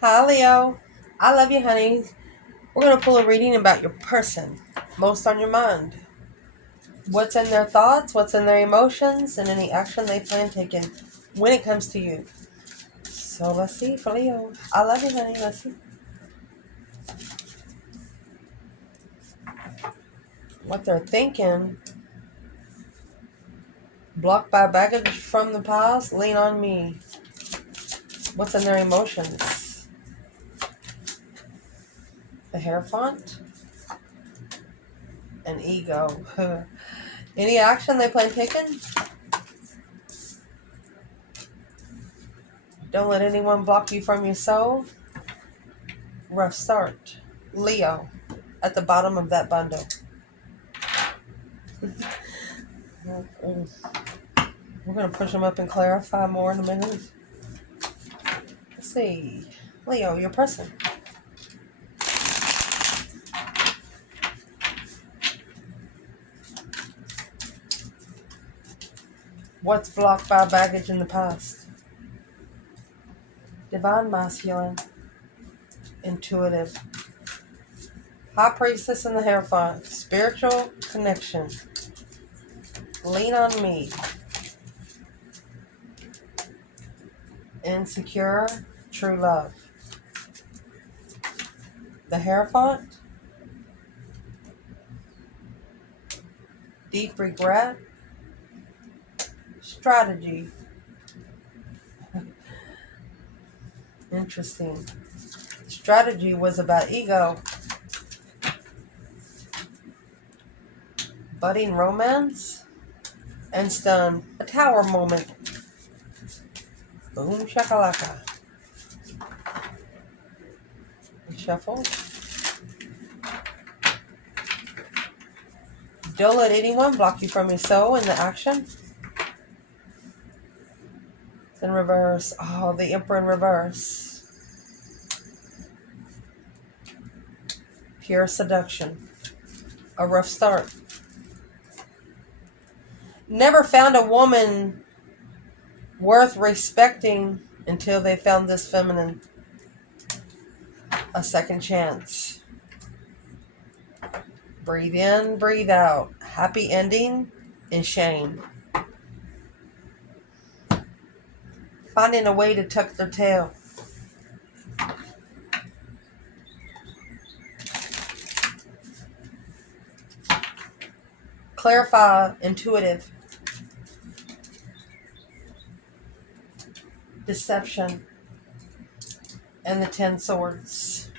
Hi, Leo. I love you, honey. We're going to pull a reading about your person, most on your mind. What's in their thoughts, what's in their emotions, and any action they plan taking when it comes to you. So let's see for Leo. I love you, honey. Let's see what they're thinking. Blocked by baggage from the past, lean on me. What's in their emotions? The Hierophant and ego. Any action they plan taking? Don't let anyone block you from your soul. Rough start. Leo at the bottom of that bundle. We're going to push them up and clarify more in a minute. Let's see. Leo, your person. What's blocked by baggage in the past? Divine masculine. Intuitive. High priestess in the Hierophant. Spiritual connection. Lean on me. Insecure. True love. The Hierophant. Deep regret. Strategy. Interesting. Strategy was about ego. Budding romance. And stun. A tower moment. Boom shakalaka. Shuffle. Don't let anyone block you from your soul in the action. It's in reverse. Oh, the Emperor in reverse. Pure seduction. A rough start. Never found a woman worth respecting until they found this feminine. A second chance. Breathe in, breathe out. Happy ending and shame. Finding a way to tuck their tail. Clarify, intuitive. Deception. And the 10 swords.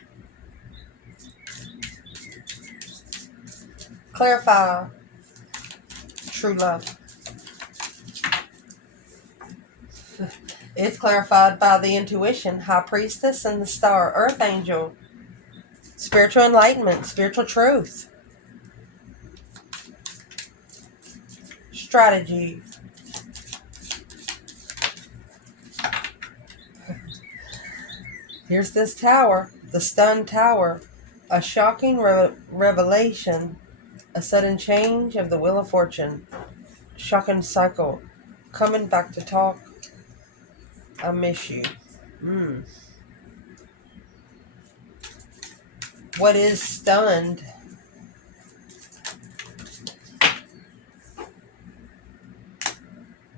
Clarify, true love. It's clarified by the intuition, high priestess and the star, earth angel, spiritual enlightenment, spiritual truth, strategy. Here's this tower, the stunned tower, a shocking revelation, a sudden change of the wheel of fortune, shocking cycle, coming back to talk. I miss you. What is stunned?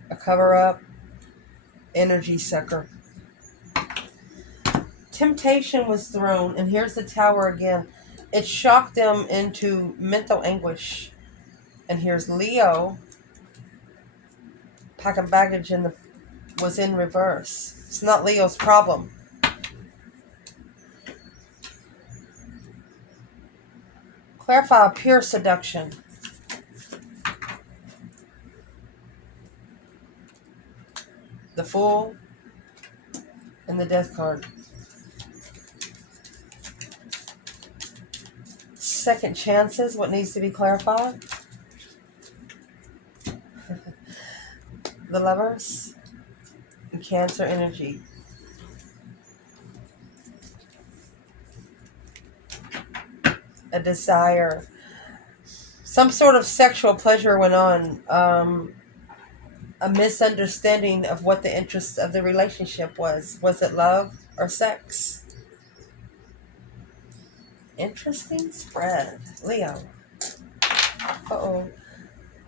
A cover-up, energy sucker. Temptation was thrown, and here's the tower again. It shocked them into mental anguish. And here's Leo. Pack of baggage was in reverse. It's not Leo's problem. Clarify pure seduction. The Fool and the Death card. Second chances, what needs to be clarified? The Lovers and Cancer energy. A desire. Some sort of sexual pleasure went on. A misunderstanding of what the interest of the relationship was. Was it love or sex? Interesting spread. Leo. Uh-oh.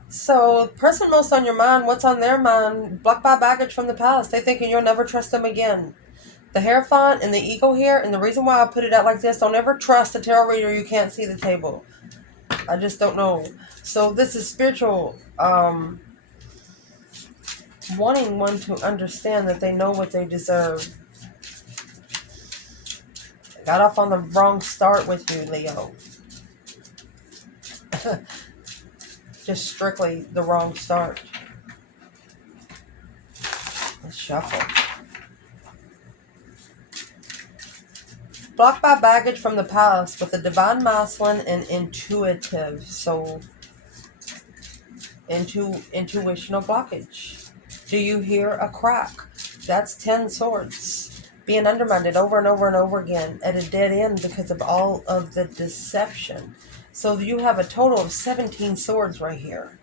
So, person most on your mind, what's on their mind? Blocked by baggage from the past. They thinking you'll never trust them again. The Hierophant and the Eagle here, and the reason why I put it out like this, don't ever trust a tarot reader you can't see the table. I just don't know. So this is spiritual, wanting one to understand that they know what they deserve. Got off on the wrong start with you, Leo. Just strictly the wrong start. Let's shuffle. Blocked by baggage from the past with the divine masculine and intuitive. So, intuitional blockage. Do you hear a crack? That's 10 swords. Being undermined over and over and over again at a dead end because of all of the deception. So you have a total of 17 swords right here.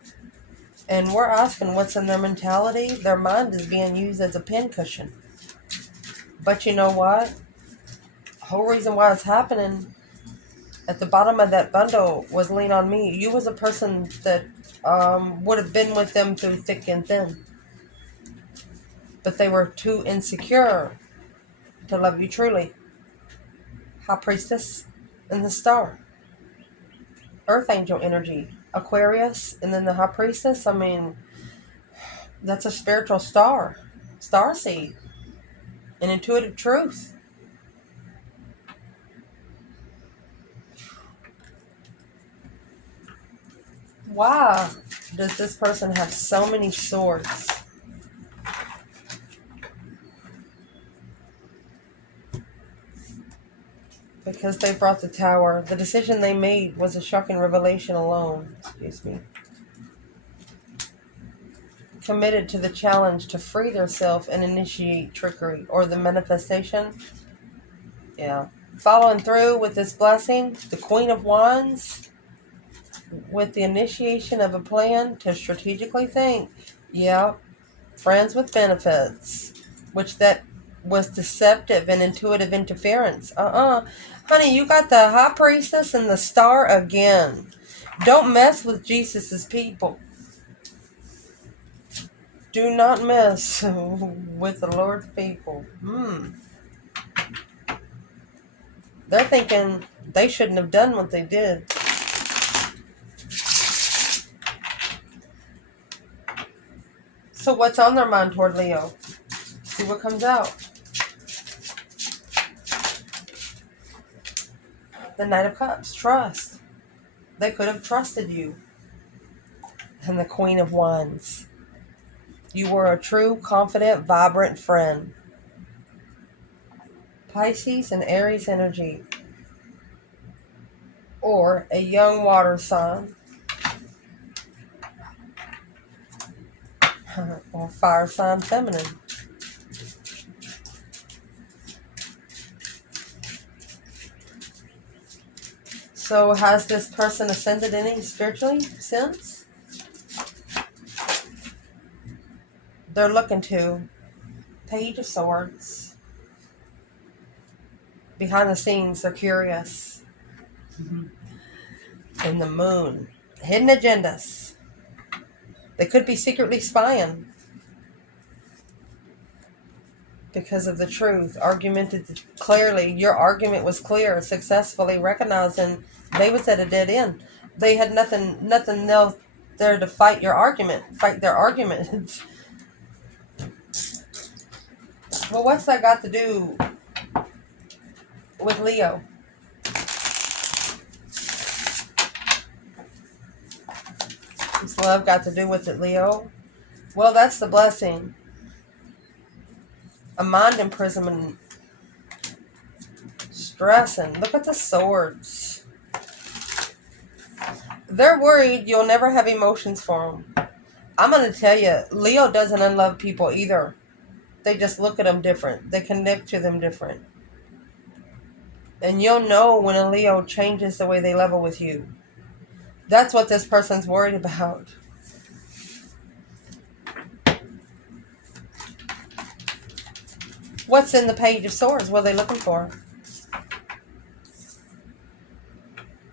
And we're asking what's in their mentality. Their mind is being used as a pincushion. But you know what? The whole reason why it's happening at the bottom of that bundle was lean on me. You was a person that would have been with them through thick and thin. But they were too insecure to love you truly. High Priestess and the Star. Earth Angel energy. Aquarius and then the High Priestess. I mean, that's a spiritual star. Star seed. An intuitive truth. Why does this person have so many swords? Because they brought the Tower. The decision they made was a shocking revelation alone. Excuse me. Committed to the challenge to free themselves and initiate trickery or the manifestation. Yeah. Following through with this blessing, the Queen of Wands, with the initiation of a plan to strategically think. Yeah. Friends with benefits, which that was deceptive and intuitive interference. Honey, you got the High Priestess and the Star again. Don't mess with Jesus's people. Do not mess with the Lord's people. They're thinking they shouldn't have done what they did. So what's on their mind toward Leo? See what comes out. The Knight of Cups. Trust. They could have trusted you. And the Queen of Wands. You were a true, confident, vibrant friend. Pisces and Aries energy. Or a young water sign. Or fire sign feminine. So has this person ascended any spiritually since? They're looking to. Page of Swords. Behind the scenes, they're curious. And the Moon. Hidden agendas. They could be secretly spying. Because of the truth. Argumented clearly. Your argument was clear. Successfully recognizing they was at a dead end. They had nothing else there to fight your argument. Fight their argument. Well, what's that got to do with Leo? What's love got to do with it, Leo? Well, that's the blessing. A mind imprisonment. Stressing. Look at the swords. They're worried you'll never have emotions for them. I'm going to tell you, Leo doesn't unlove people either. They just look at them different. They connect to them different. And you'll know when a Leo changes the way they level with you. That's what this person's worried about. What's in the Page of Swords? What are they looking for?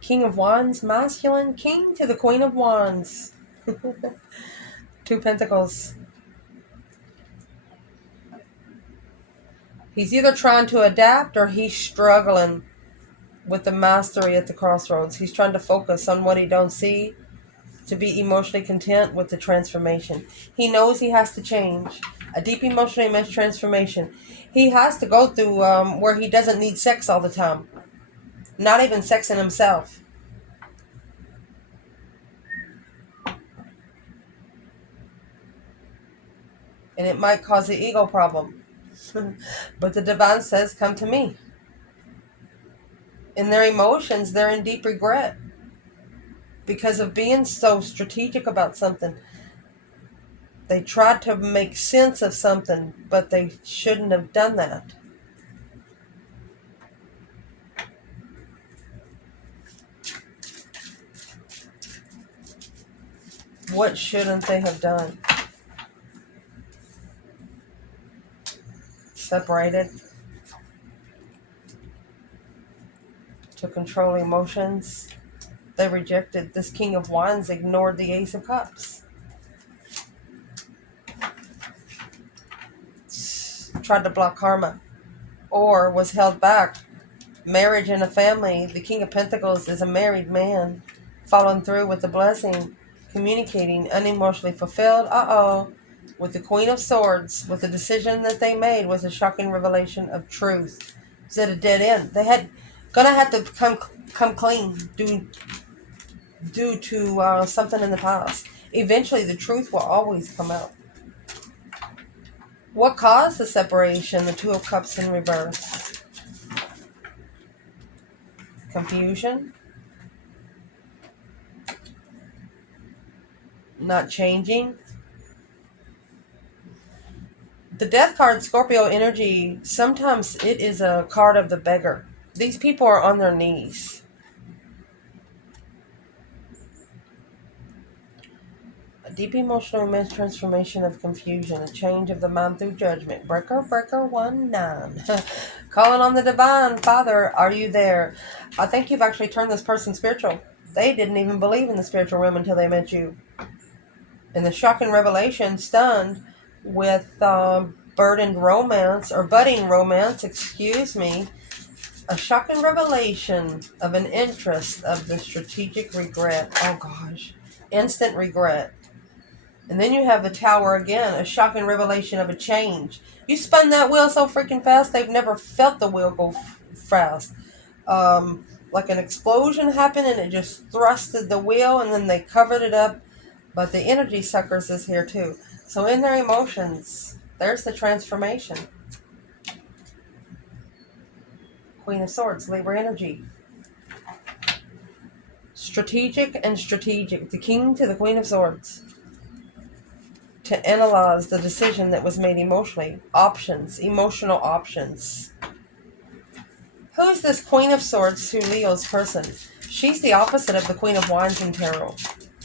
King of Wands, masculine, king to the Queen of Wands. Two Pentacles. He's either trying to adapt or he's struggling with the mastery at the crossroads. He's trying to focus on what he don't see to be emotionally content with the transformation. He knows he has to change. A deep emotionally immense transformation. He has to go through where he doesn't need sex all the time. Not even sex in himself. And it might cause an ego problem. But the divine says, come to me. In their emotions, they're in deep regret because of being so strategic about something. They tried to make sense of something, but they shouldn't have done that. What shouldn't they have done? Separated to control emotions. They rejected this King of Wands, ignored the Ace of Cups. Tried to block karma or was held back. Marriage and a family. The King of Pentacles is a married man, following through with the blessing, communicating, unemotionally fulfilled. With the Queen of Swords, with the decision that they made was a shocking revelation of truth. It's at a dead end. They had gonna have to come clean due to something in the past. Eventually, the truth will always come out. What caused the separation? The Two of Cups in reverse. Confusion. Not changing. The Death card, Scorpio energy, sometimes it is a card of the beggar. These people are on their knees. A deep emotional immense transformation of confusion, a change of the mind through judgment. Breaker, 1-9. Calling on the divine. Father, are you there? I think you've actually turned this person spiritual. They didn't even believe in the spiritual realm until they met you. And the shocking revelation, stunned with burdened romance, or budding romance, excuse me. A shocking revelation of an interest of the strategic regret. Oh gosh. Instant regret. And then you have the Tower again, a shocking revelation of a change. You spun that wheel so freaking fast, they've never felt the wheel go fast. Like an explosion happened and it just thrusted the wheel and then they covered it up. But the energy suckers is here too. So in their emotions, there's the transformation. Queen of Swords, Libra energy. Strategic and strategic. The King to the Queen of Swords. To analyze the decision that was made emotionally. Options, emotional options. Who is this Queen of Swords to Leo's person? She's the opposite of the Queen of Wands in Tarot.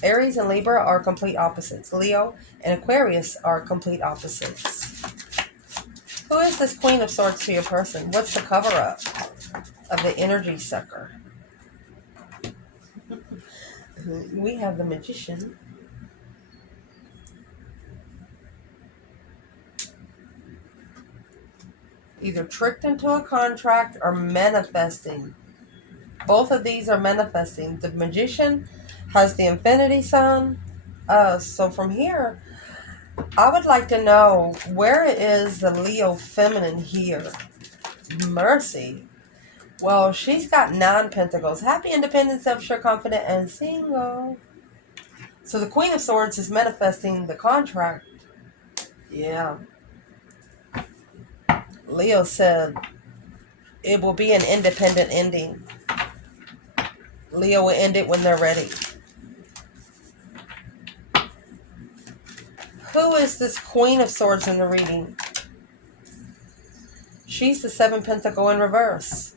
Aries and Libra are complete opposites. Leo and Aquarius are complete opposites. Who is this Queen of Swords to your person? What's the cover-up of the energy sucker? We have the Magician. Either tricked into a contract or manifesting. Both of these are manifesting. The Magician has the infinity sign. So from here, I would like to know, where is the Leo feminine here? Mercy. Well, she's got 9 pentacles. Happy, independent, self-sure, confident, and single. So the Queen of Swords is manifesting the contract. Yeah. Leo said it will be an independent ending. Leo will end it when they're ready. Who is this Queen of Swords in the reading? She's the 7 pentacle in reverse.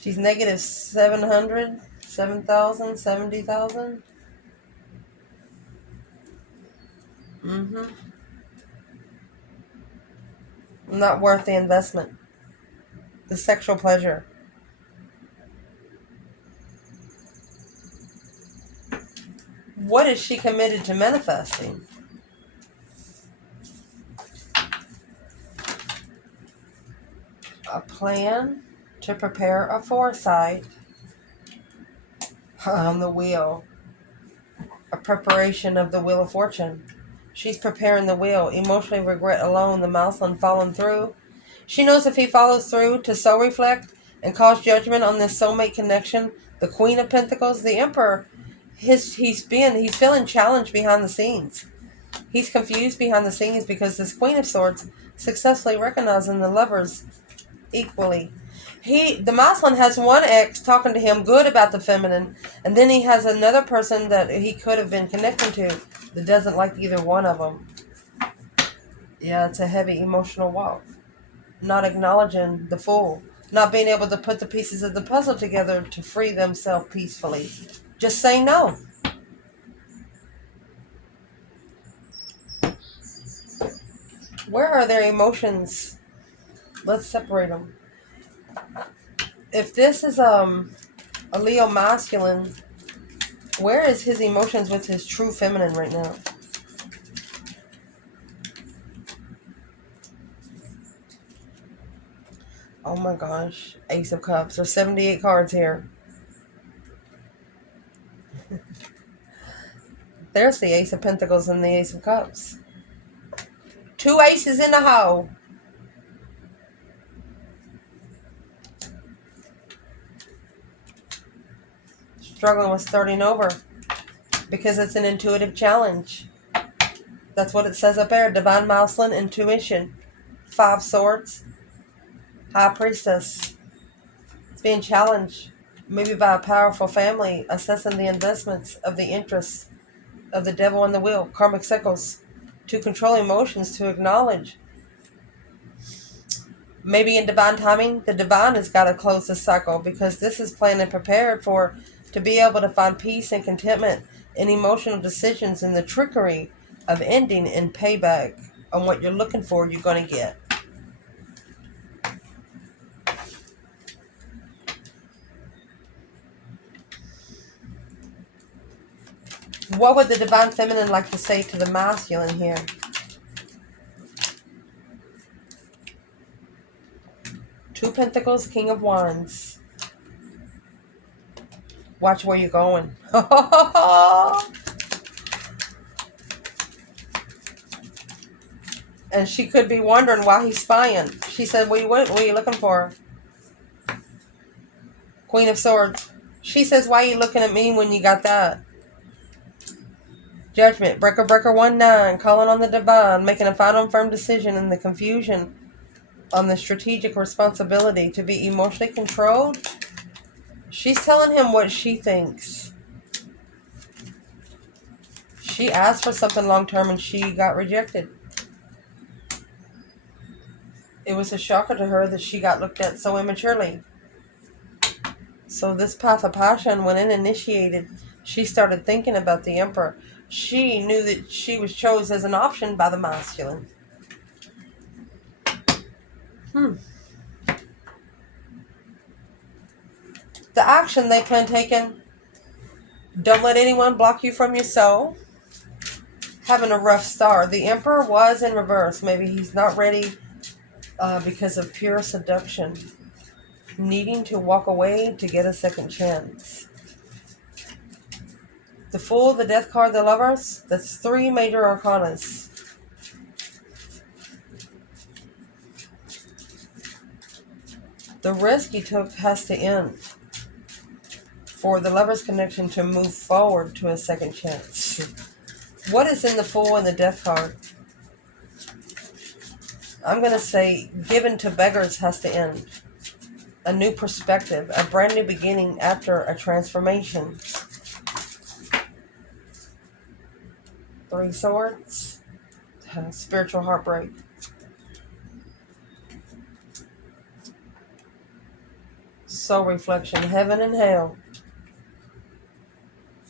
She's negative 700, 7,000, 70,000. Not worth the investment. The sexual pleasure. What is she committed to manifesting? A plan to prepare a foresight on the wheel. A preparation of the wheel of fortune. She's preparing the wheel. Emotionally regret alone, the Mousland fallen through. She knows if he follows through to soul reflect and cause judgment on this soulmate connection, the Queen of Pentacles, the Emperor, he's feeling challenged behind the scenes. He's confused behind the scenes because this Queen of Swords successfully recognizing the lovers equally. The Mousland has one ex talking to him good about the feminine, and then he has another person that he could have been connecting to that doesn't like either one of them. Yeah, it's a heavy emotional walk. Not acknowledging the Fool. Not being able to put the pieces of the puzzle together to free themselves peacefully. Just say no. Where are their emotions? Let's separate them. If this is a Leo masculine, where is his emotions with his true feminine right now? Oh my gosh. Ace of Cups. There's 78 cards here. There's the Ace of Pentacles and the Ace of Cups. Two aces in the hole. Struggling with starting over. Because it's an intuitive challenge. That's what it says up there. Divine Mouseland, intuition. 5 swords. High Priestess. It's being challenged. Maybe by a powerful family. Assessing the investments of the interests of the devil on the wheel. Karmic cycles. To control emotions. To acknowledge. Maybe in divine timing, the divine has got to close the cycle because this is planned and prepared for to be able to find peace and contentment in emotional decisions and the trickery of ending and payback on what you're looking for, you're going to get. What would the divine feminine like to say to the masculine here? Two Pentacles, King of Wands. Watch where you're going. And she could be wondering why he's spying. She said, what are you looking for? Queen of Swords. She says, why are you looking at me when you got that? Judgment. Breaker 1-9. Calling on the divine. Making a final and firm decision in the confusion on the strategic responsibility to be emotionally controlled. She's telling him what she thinks. She asked for something long-term and she got rejected. It was a shocker to her that she got looked at so immaturely. So this path of passion, when it initiated, she started thinking about the Emperor. She knew that she was chosen as an option by the masculine. The action they plan taking. Don't let anyone block you from your soul. Having a rough start. The Emperor was in reverse. Maybe he's not ready because of pure seduction. Needing to walk away to get a second chance. The Fool, the Death card, the Lovers. That's 3 major arcanas. The risk he took has to end for the Lovers connection to move forward to a second chance. What is in the Fool and the Death card? I'm going to say given to beggars has to end. A new perspective, a brand new beginning after a transformation. 3 swords. Spiritual heartbreak. Soul reflection. Heaven and hell.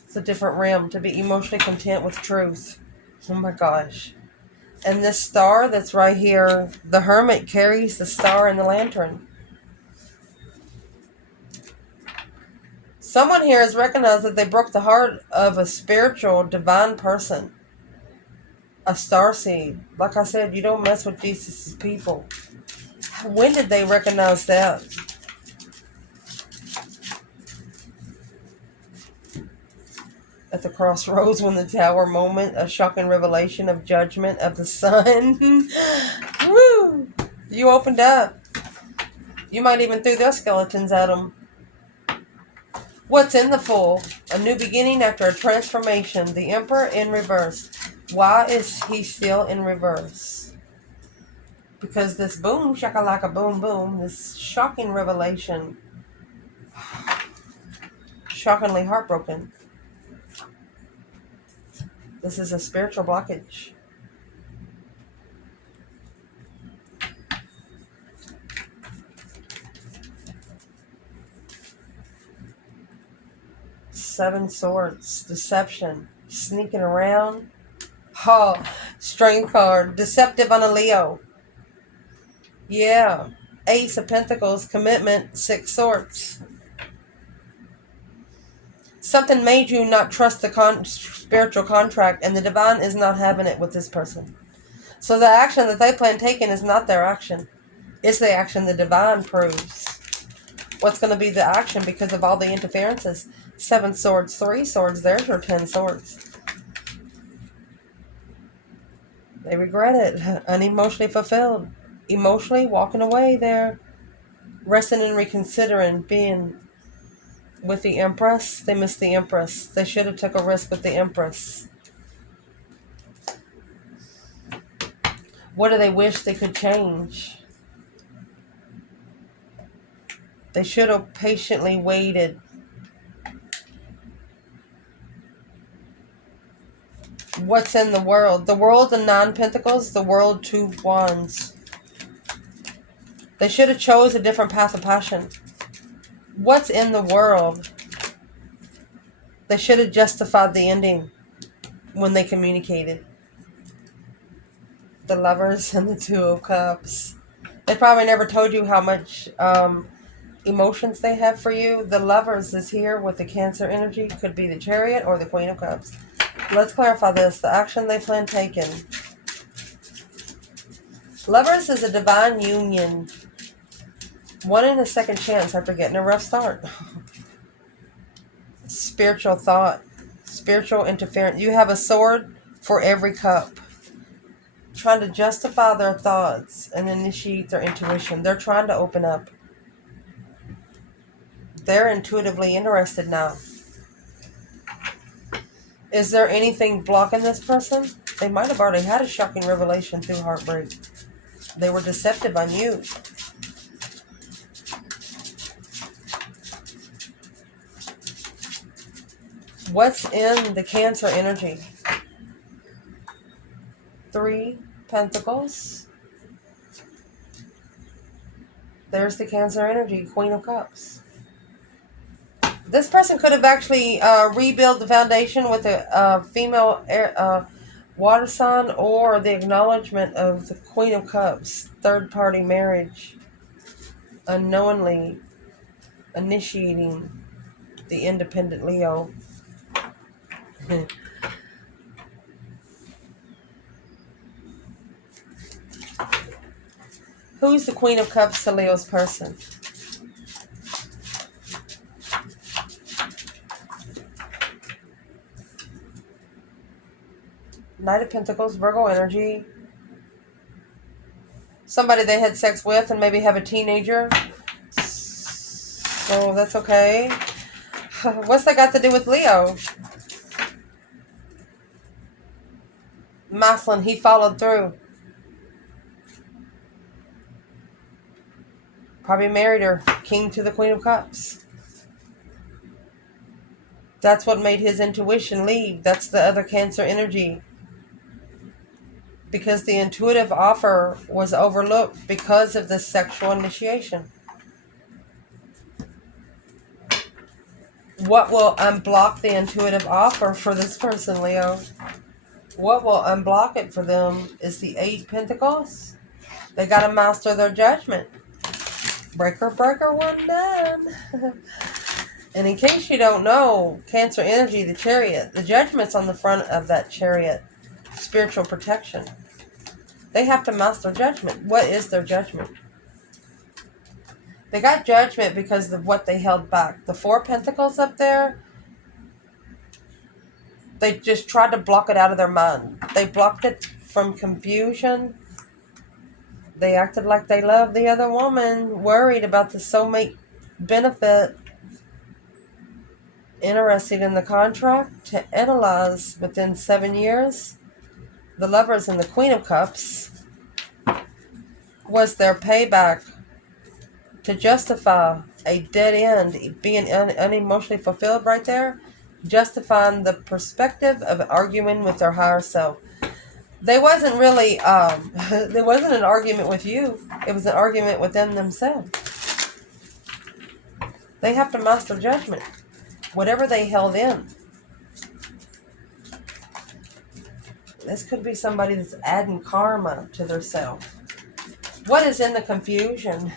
It's a different realm to be emotionally content with truth. Oh my gosh. And this star that's right here, the Hermit carries the star and the lantern. Someone here has recognized that they broke the heart of a spiritual, divine person. A starseed. Like I said, you don't mess with Jesus' people. When did they recognize that? At the crossroads, when the tower moment, a shocking revelation of judgment of the sun. Woo! You opened up. You might even threw their skeletons at them. What's in the Fool? A new beginning after a transformation. The Emperor in reverse. Why is he still in reverse? Because this boom, shakalaka boom boom, this shocking revelation, shockingly heartbroken. This is a spiritual blockage. Seven Swords, deception, sneaking around. Oh, strength card, deceptive on a Leo. Yeah. Ace of Pentacles, commitment, Six Swords. Something made you not trust the spiritual contract, and the divine is not having it with this person. So the action that they plan taking is not their action. It's the action the divine proves. What's going to be the action because of all the interferences? Seven Swords, Three Swords, there's your 10 swords. They regret it. Unemotionally fulfilled. Emotionally walking away there. Resting and reconsidering being with the Empress. They missed the Empress. They should have took a risk with the Empress. What do they wish they could change? They should have patiently waited. What's in the world? The world and Nine Pentacles. The world, Two Wands. They should have chose a different path of passion. What's in the world? They should have justified the ending when they communicated. The Lovers and the Two of Cups. They probably never told you how much emotions they have for you. The Lovers is here with the Cancer energy. Could be the Chariot or the Queen of Cups. Let's clarify this. The action they plan taken. Lovers is a divine union. Wanting a second chance after getting a rough start. Spiritual thought. Spiritual interference. You have a sword for every cup. Trying to justify their thoughts and initiate their intuition. They're trying to open up. They're intuitively interested now. Is there anything blocking this person? They might have already had a shocking revelation through heartbreak. They were deceptive on you. What's in the Cancer energy? Three Pentacles. There's the Cancer energy, Queen of Cups. This person could have actually rebuilt the foundation with a female water sign, or the acknowledgement of the Queen of Cups, third party marriage, unknowingly initiating the independent Leo. Who's the Queen of Cups to Leo's person? Knight of Pentacles, Virgo energy. Somebody they had sex with and maybe have a teenager. So that's okay. What's that got to do with Leo? Maslin, he followed through. Probably married her. King to the Queen of Cups. That's what made his intuition leave. That's the other Cancer energy. Because the intuitive offer was overlooked because of the sexual initiation. What will unblock the intuitive offer for this person, Leo? What will unblock it for them is the Eight Pentacles. They got to master their judgment. Breaker, breaker, one done. And in case you don't know, Cancer energy, the chariot, the judgment's on the front of that chariot. Spiritual protection. They have to master judgment. What is their judgment? They got judgment because of what they held back. The Four of Pentacles up there, they just tried to block it out of their mind. They blocked it from confusion. They acted like they loved the other woman, worried about the soulmate benefit, interested in the contract to analyze within 7 years. The Lovers and the Queen of Cups was their payback to justify a dead end, being unemotionally fulfilled right there, justifying the perspective of arguing with their higher self. They wasn't really, there wasn't an argument with you. It was an argument within themselves. They have to master judgment. Whatever they held in. This could be somebody that's adding karma to their self. What is in the confusion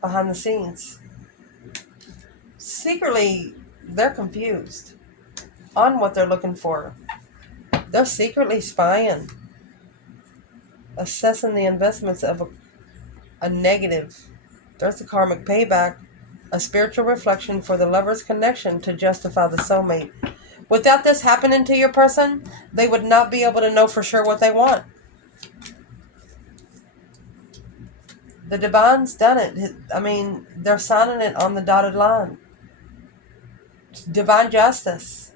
behind the scenes? Secretly, they're confused on what they're looking for. They're secretly spying, assessing the investments of a negative. There's the karmic payback, a spiritual reflection for the lover's connection to justify the soulmate. Without this happening to your person, they would not be able to know for sure what they want. The divine's done it. I mean, they're signing it on the dotted line. Divine justice.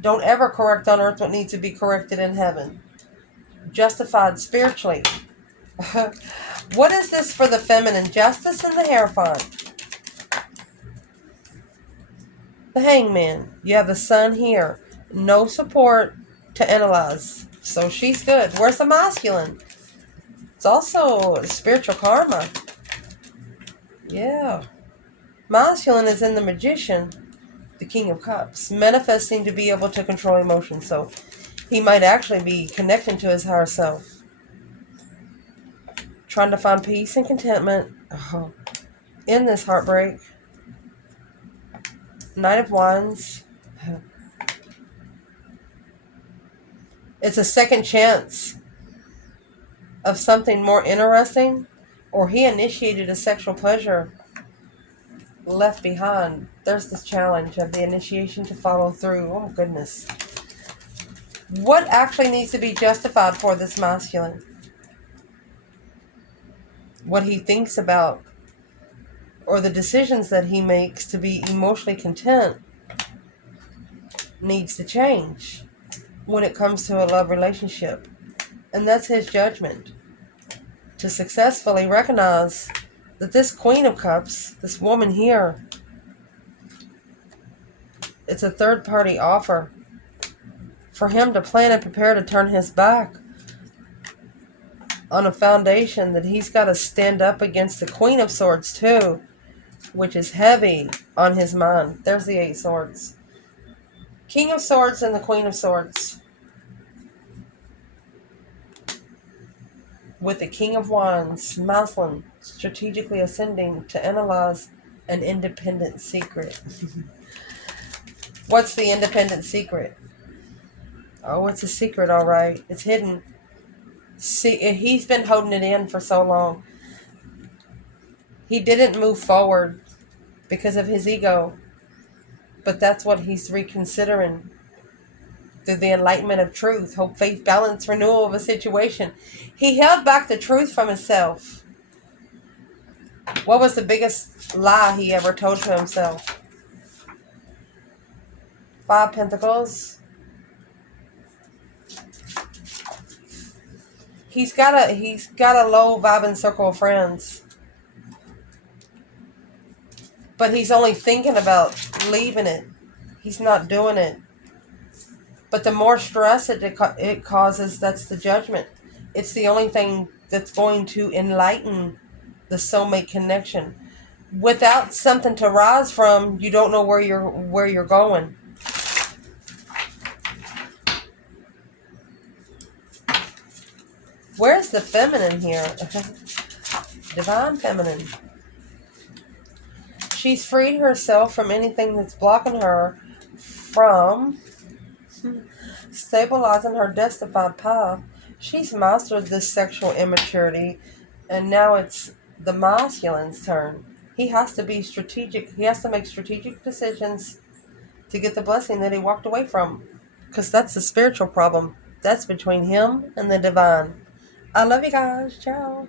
Don't ever correct on earth what needs to be corrected in heaven. Justified spiritually. What is this for the feminine? Justice and the Hierophant. The Hangman. You have the Sun here. No support to analyze. So she's good. Where's the masculine? It's also spiritual karma. Yeah. Masculine is in the Magician, the King of Cups, manifesting to be able to control emotions. So he might actually be connecting to his higher self. Trying to find peace and contentment in this heartbreak. Knight of Wands. It's a second chance of something more interesting, or he initiated a sexual pleasure left behind. There's this challenge of the initiation to follow through. Oh goodness. What actually needs to be justified for this masculine? What he thinks about, or the decisions that he makes to be emotionally content, needs to change when it comes to a love relationship. And that's his judgment. To successfully recognize that this Queen of Cups, this woman here, it's a third-party offer for him to plan and prepare to turn his back on a foundation that he's got to stand up against the Queen of Swords too, which is heavy on his mind. There's the 8 Swords. King of Swords and the Queen of Swords. With the King of Wands, masculine, strategically ascending to analyze an independent secret. What's the independent secret? Oh, it's a secret, all right. It's hidden. See, he's been holding it in for so long. He didn't move forward because of his ego. But that's what he's reconsidering through the enlightenment of truth, hope, faith, balance, renewal of a situation. He held back the truth from himself. What was the biggest lie he ever told to himself? 5 Pentacles. He's got a low vibing circle of friends. But he's only thinking about leaving it. He's not doing it. But the more stress it causes, that's the judgment. It's the only thing that's going to enlighten the soulmate connection. Without something to rise from, you don't know where you're going. Where's the feminine here? Divine feminine. She's freed herself from anything that's blocking her from stabilizing her destined path. She's mastered this sexual immaturity, and now it's the masculine's turn. He has to be strategic. He has to make strategic decisions to get the blessing that he walked away from. Because that's the spiritual problem. That's between him and the divine. I love you guys. Ciao.